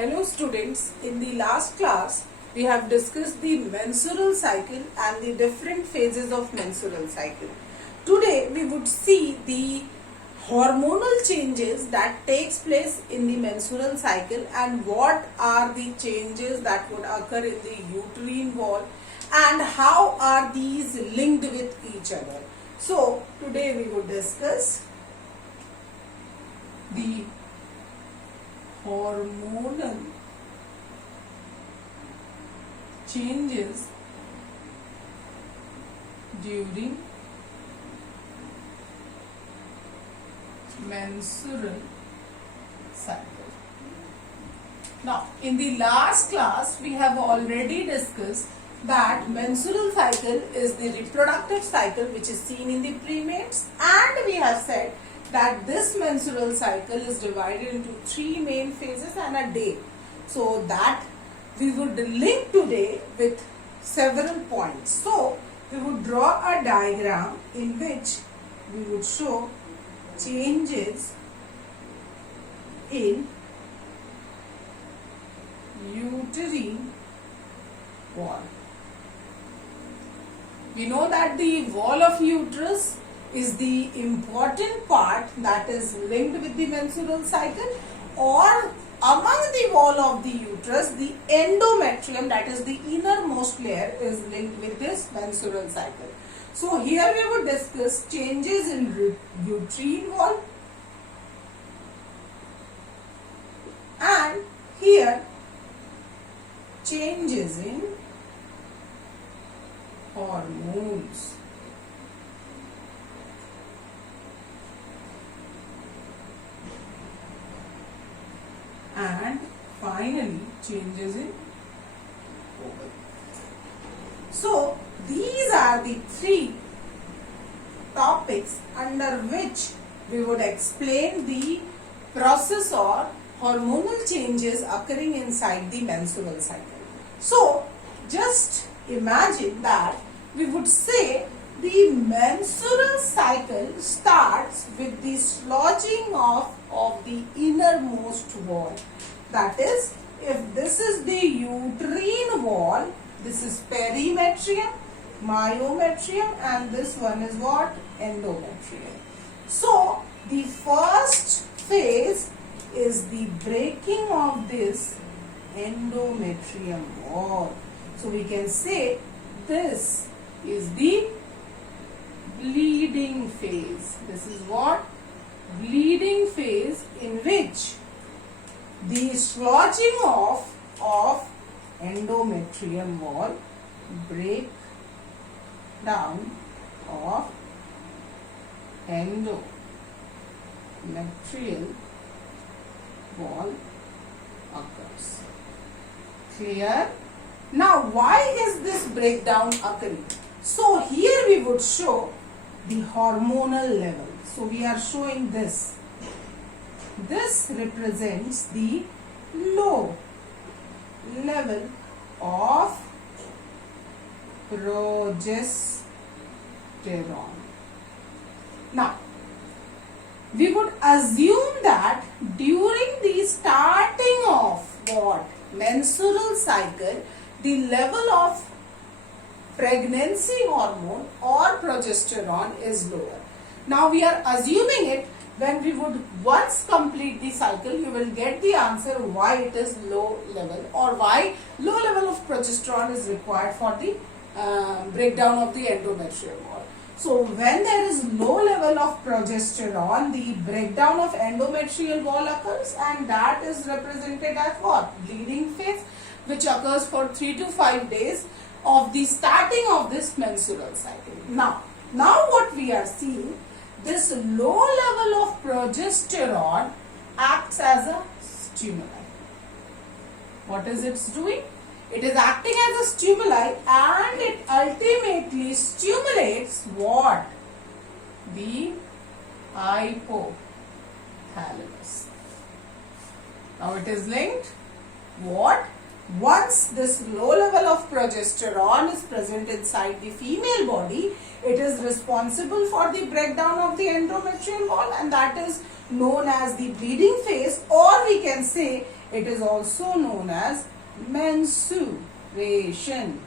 Hello students, in the last class we have discussed the menstrual cycle and the different phases of menstrual cycle. Today we would see the hormonal changes that takes place in the menstrual cycle and what are the changes that would occur in the uterine wall and how are these linked with each other. So today we would discuss the hormonal changes during menstrual cycle. Now, in the last class, we have already discussed that menstrual cycle is the reproductive cycle which is seen in the primates, and we have said that this menstrual cycle is divided into three main phases and a day. So that we would link today with several points. So we would draw a diagram in which we would show changes in uterine wall. We know that the wall of uterus is the important part that is linked with the menstrual cycle, or among the wall of the uterus, the endometrium, that is the innermost layer, is linked with this menstrual cycle. So here we would discuss changes in uterine wall, and here changes in hormones. And finally changes in ovary. So these are the three topics under which we would explain the process or hormonal changes occurring inside the menstrual cycle. So just imagine that we would say the menstrual cycle starts with the sloughing off of the innermost wall. That is, if this is the uterine wall, this is perimetrium, myometrium, and this one is what? Endometrium. So the first phase is the breaking of this endometrium wall. So we can say this is the bleeding phase. This is what? Bleeding phase, in which the sloughing off of endometrium wall, break down of endometrial wall occurs. Clear? Now, why is this breakdown occurring? So here we would show the hormonal level. So we are showing this. This represents the low level of progesterone. Now, we would assume that during the starting of what? Menstrual cycle, the level of pregnancy hormone or progesterone is lower. Now we are assuming it. When we would once complete the cycle, you will get the answer why it is low level, or why low level of progesterone is required for the breakdown of the endometrial wall. So when there is low level of progesterone, the breakdown of endometrial wall occurs, and that is represented as what? Bleeding phase, which occurs for 3 to 5 days of the starting of this menstrual cycle. Now what we are seeing, this low level of progesterone acts as a stimuli. What is it doing? It is acting as a stimuli, and it ultimately stimulates what? The hypothalamus. Now it is linked. What? Once this low level of progesterone is present inside the female body, it is responsible for the breakdown of the endometrial wall, and that is known as the bleeding phase, or we can say It is also known as menstruation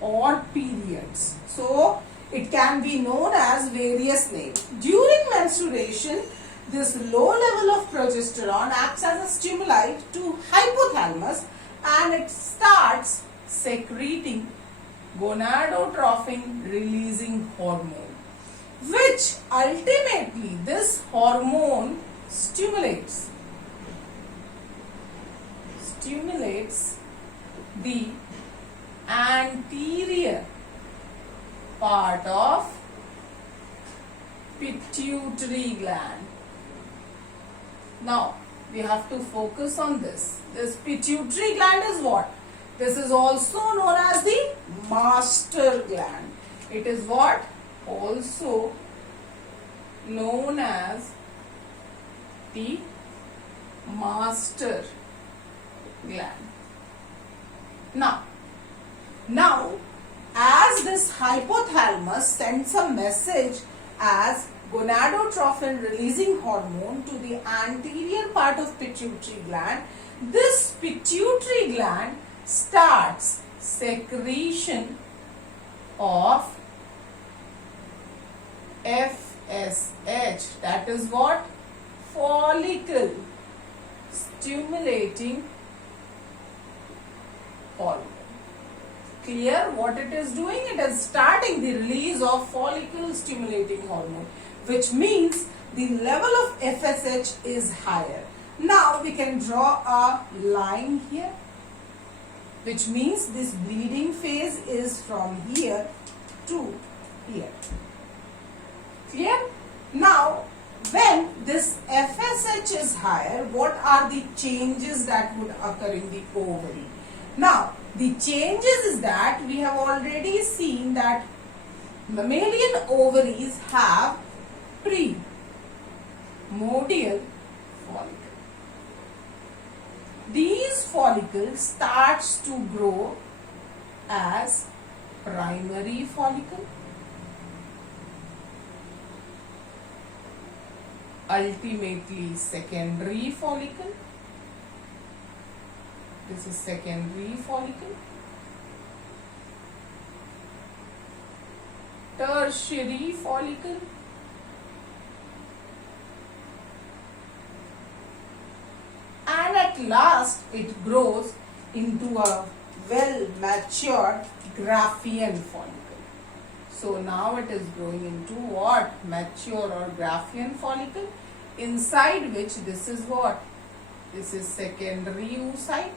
or periods. So it can be known as various names. During menstruation, this low level of progesterone acts as a stimuli to hypothalamus and it starts secreting gonadotrophin releasing hormone, which ultimately this hormone stimulates the anterior part of pituitary gland. Now we have to focus on this. This pituitary gland is what? This is also known as the master gland. It is what? Also known as the master gland. Now, as this hypothalamus sends a message as gonadotrophin releasing hormone to the anterior part of pituitary gland, this pituitary gland starts secretion of FSH, that is what? Follicle stimulating hormone. Clear what it is doing? It is starting the release of follicle stimulating hormone, which means the level of FSH is higher. Now we can draw a line here, which means this bleeding phase is from here to here. Clear? Now, when this FSH is higher, what are the changes that would occur in the ovary? Now, the changes is that we have already seen that mammalian ovaries have primordial follicle. These follicles starts to grow as primary follicle, ultimately secondary follicle. This is secondary follicle, tertiary follicle, and at last it grows into a well matured Graafian follicle. So now it is growing into what? Mature or Graafian follicle, inside which this is what? This is secondary oocyte,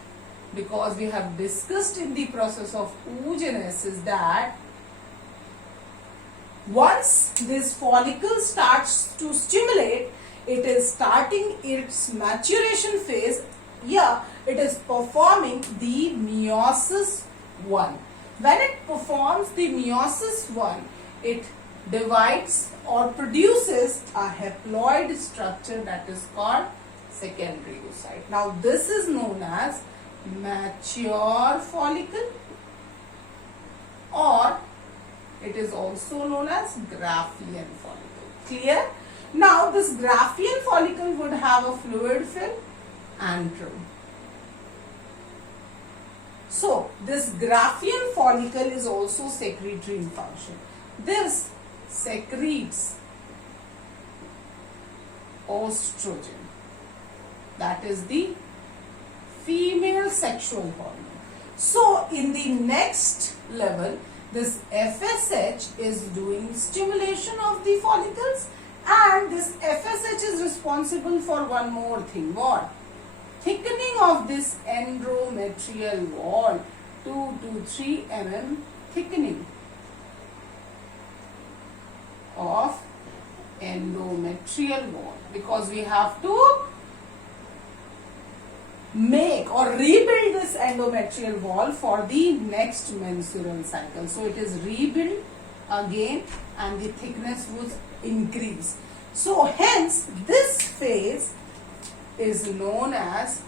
because we have discussed in the process of oogenesis that once this follicle starts to stimulate, it is starting its maturation phase. Yeah, it is performing the meiosis 1. When it performs the meiosis 1, it divides or produces a haploid structure that is called secondary oocyte. Now this is known as mature follicle, or it is also known as Graafian follicle. Clear? Now this Graafian follicle would have a fluid film antrum. So this Graafian follicle is also secretory in function. This secretes estrogen, that is the female sexual hormone. So in the next level, this FSH is doing stimulation of the follicles, and this FSH is responsible for one more thing. What? Thickening of this endometrial wall, 2 to 3 mm thickening of endometrial wall, because we have to make or rebuild this endometrial wall for the next menstrual cycle. So it is rebuilt again and the thickness would increase. So hence this phase is known as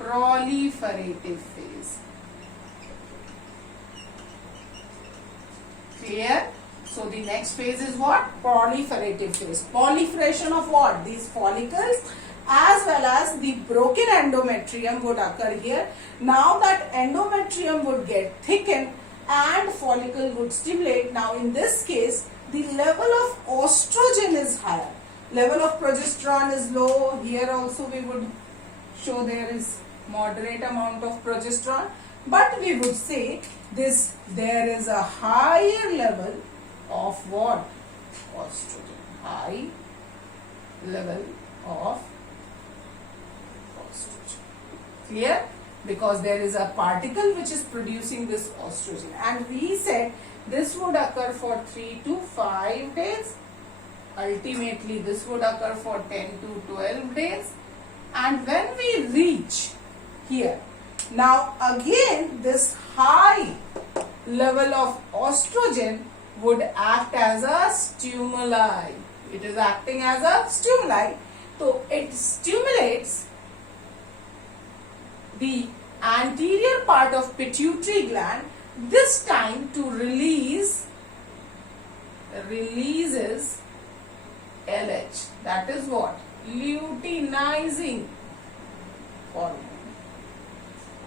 proliferative phase. Clear? So the next phase is what? Proliferative phase. Proliferation of what? These follicles, as well as the broken endometrium would occur here. Now that endometrium would get thickened and follicle would stimulate. Now in this case, the level of estrogen is higher. Level of progesterone is low. Here also we would show there is moderate amount of progesterone. But we would say there is a higher level of what? Estrogen. High level of estrogen. Clear? Because there is a particle which is producing this estrogen. And we said this would occur for 3 to 5 days. Ultimately, this would occur for 10 to 12 days. And when we reach here, now again this high level of estrogen would act as a stimuli. It is acting as a stimuli. So it stimulates the anterior part of pituitary gland, this time to releases LH. That is what? Luteinizing hormone.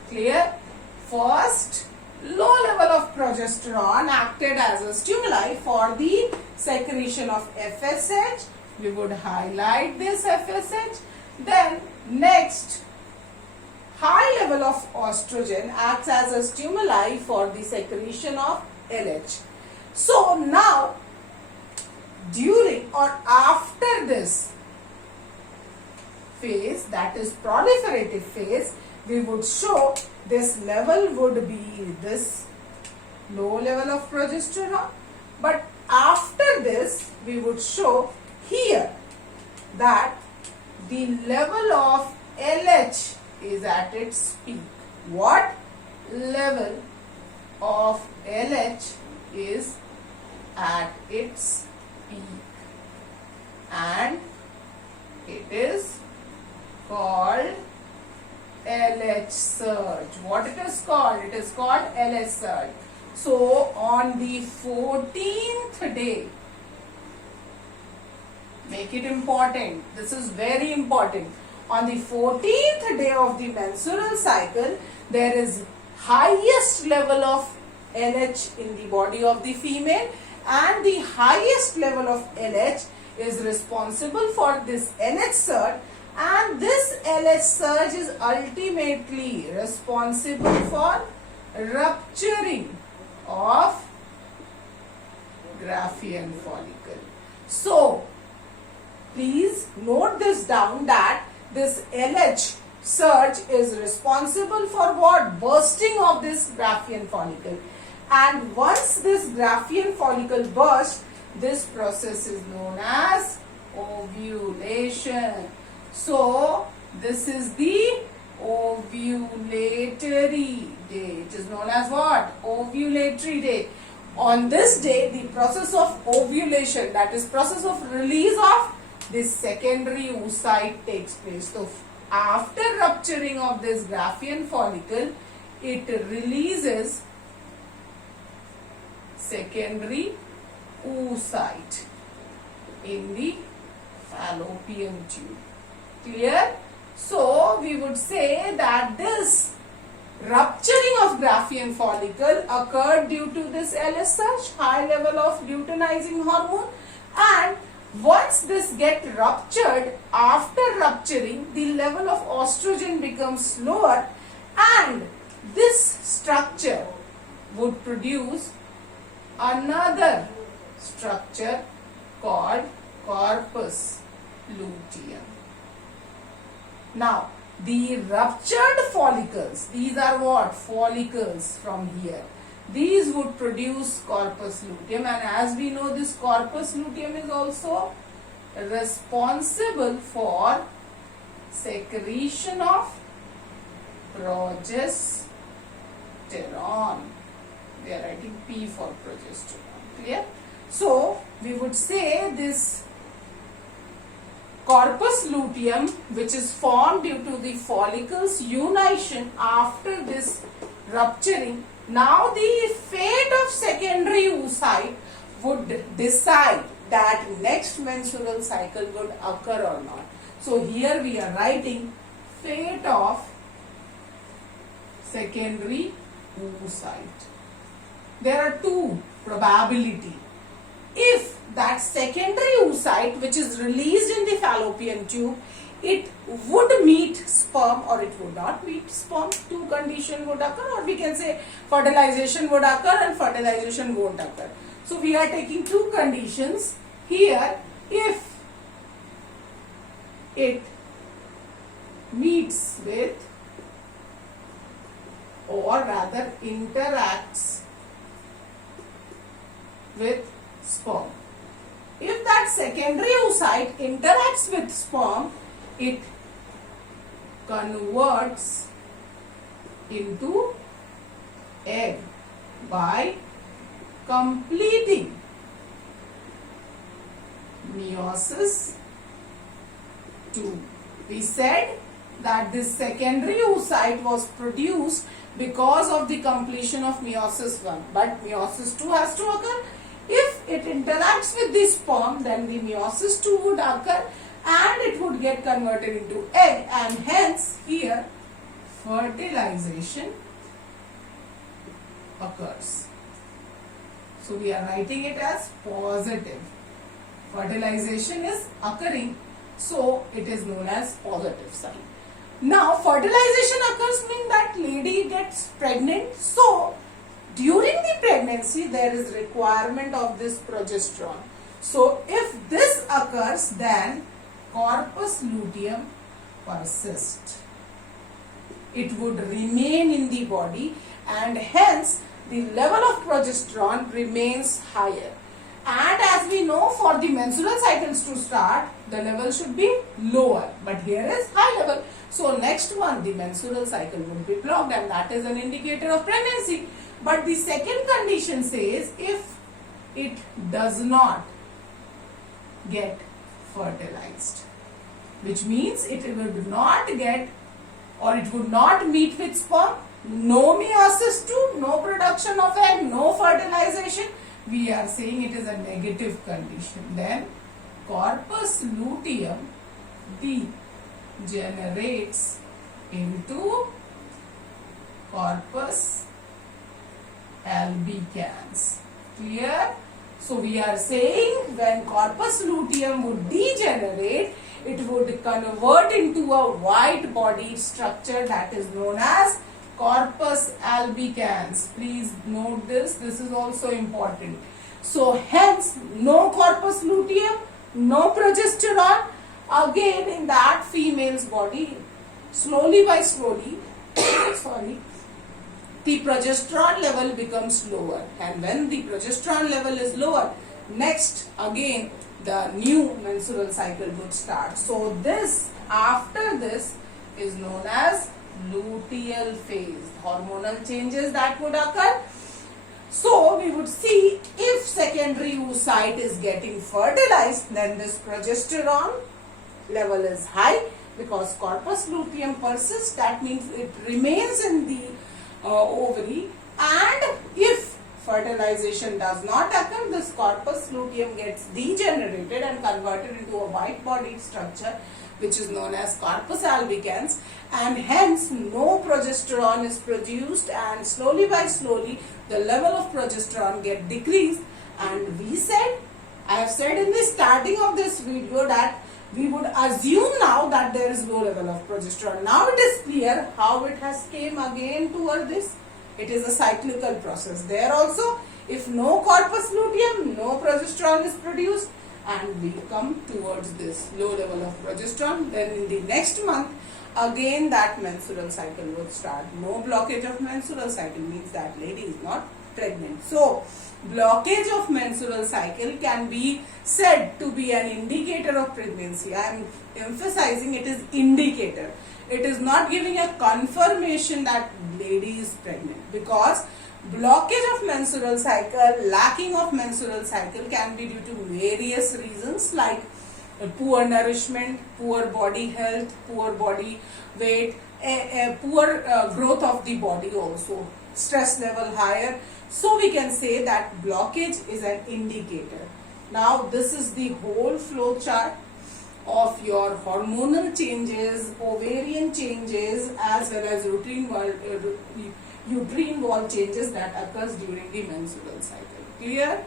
Clear? First, low level of progesterone acted as a stimuli for the secretion of FSH. We would highlight this FSH. Then next, high level of estrogen acts as a stimuli for the secretion of LH. So now, during or after this phase, that is proliferative phase, we would show this level would be this low level of progesterone. But after this, we would show here that the level of LH is at its peak. What level of LH is at its peak? And it is called LH surge. What it is called? It is called LH surge. So on the 14th day, make it important. This is very important. On the 14th day of the menstrual cycle, there is highest level of LH in the body of the female, and the highest level of LH is responsible for this LH surge, and this LH surge is ultimately responsible for rupturing of Graafian follicle. So, please note this down that this LH surge is responsible for what? Bursting of this Graafian follicle. And once this Graafian follicle bursts, this process is known as ovulation. So, this is the ovulatory day. It is known as what? Ovulatory day. On this day, the process of ovulation, that is process of release of this secondary oocyte takes place. So, after rupturing of this Graafian follicle, it releases secondary oocyte in the fallopian tube. Clear? So, we would say that this rupturing of Graafian follicle occurred due to this LH surge, high level of luteinizing hormone, and once this gets ruptured, after rupturing, the level of estrogen becomes lower, and this structure would produce another structure called corpus luteum. Now, the ruptured follicles, these are what? Follicles from here. These would produce corpus luteum, and as we know, this corpus luteum is also responsible for secretion of progesterone. We are writing P for progesterone. Clear? So, we would say this corpus luteum, which is formed due to the follicles unition after this rupturing, now the fate of secondary oocyte would decide that next menstrual cycle would occur or not. So here we are writing fate of secondary oocyte. There are two probability. If that secondary oocyte which is released in the fallopian tube, it would meet sperm or it would not meet sperm. Two conditions would occur, or we can say fertilization would occur and fertilization won't occur. So we are taking two conditions here. If it meets with or rather interacts with sperm. If that secondary oocyte interacts with sperm, it converts into egg by completing meiosis 2. We said that this secondary oocyte was produced because of the completion of meiosis 1, but meiosis 2 has to occur. If it interacts with the sperm, then the meiosis 2 would occur and it would get converted into egg, and hence here fertilization occurs. So we are writing it as positive. Fertilization is occurring, so it is known as positive sign. Now fertilization occurs means that lady gets pregnant. So during the pregnancy there is requirement of this progesterone. So if this occurs, then corpus luteum persists. It would remain in the body and hence the level of progesterone remains higher. And as we know, for the menstrual cycles to start, the level should be lower. But here is high level. So next month the menstrual cycle would be blocked, and that is an indicator of pregnancy. But the second condition says if it does not get fertilized, which means it would not get or it would not meet with sperm, no meiosis 2, no production of egg, no fertilization, we are saying it is a negative condition. Then corpus luteum degenerates into corpus albicans. Clear? So we are saying when corpus luteum would degenerate, it would convert into a white bodied structure that is known as corpus albicans. Please note this. This is also important. So hence no corpus luteum, no progesterone. Again in that female's body, slowly by slowly, the progesterone level becomes lower, and when the progesterone level is lower, next again the new menstrual cycle would start. So this, after this, is known as luteal phase, hormonal changes that would occur. So we would see if secondary oocyte is getting fertilized, then this progesterone level is high because corpus luteum persists. That means it remains in the ovary, and if fertilization does not occur, this corpus luteum gets degenerated and converted into a white bodied structure which is known as corpus albicans, and hence no progesterone is produced, and slowly by slowly the level of progesterone get decreased. And we said, I have said in the starting of this video that we would assume now that there is low level of progesterone. Now it is clear how it has came again toward this. It is a cyclical process. There also, if no corpus luteum, no progesterone is produced, and we come towards this low level of progesterone, then in the next month again that menstrual cycle would start. No blockage of menstrual cycle means that lady is not pregnant. So blockage of menstrual cycle can be said to be an indicator of pregnancy. I am emphasizing it is indicator. It is not giving a confirmation that lady is pregnant, because blockage of menstrual cycle, lacking of menstrual cycle can be due to various reasons like poor nourishment, poor body health, poor body weight, poor growth of the body also, stress level higher. So we can say that blockage is an indicator. Now this is the whole flow chart of your hormonal changes, ovarian changes, as well as uterine wall changes that occurs during the menstrual cycle. Clear?